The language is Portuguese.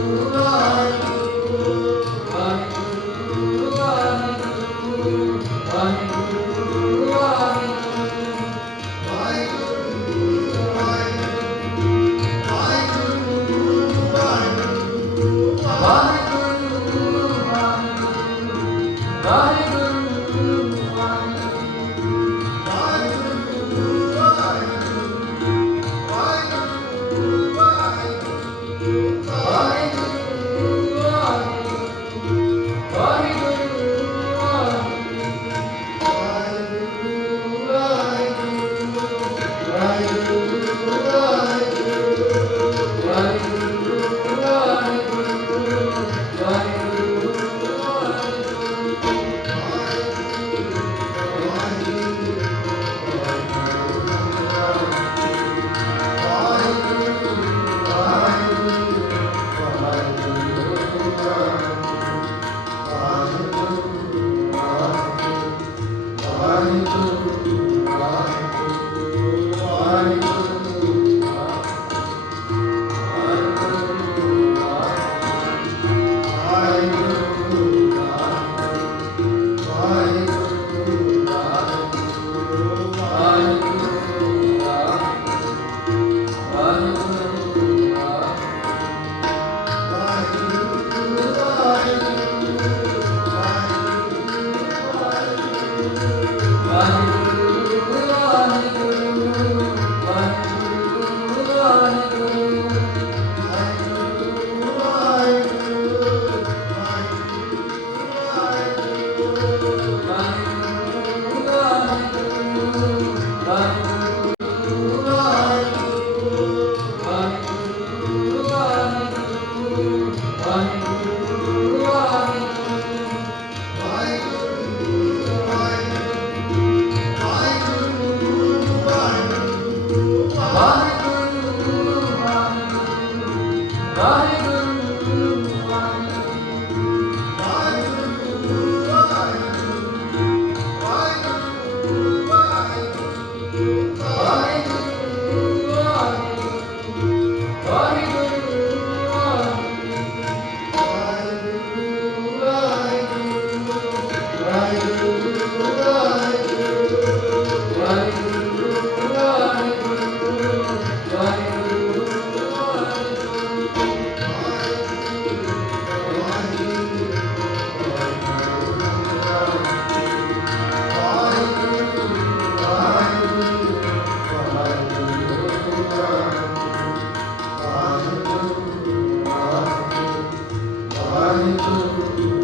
Oh. Pai.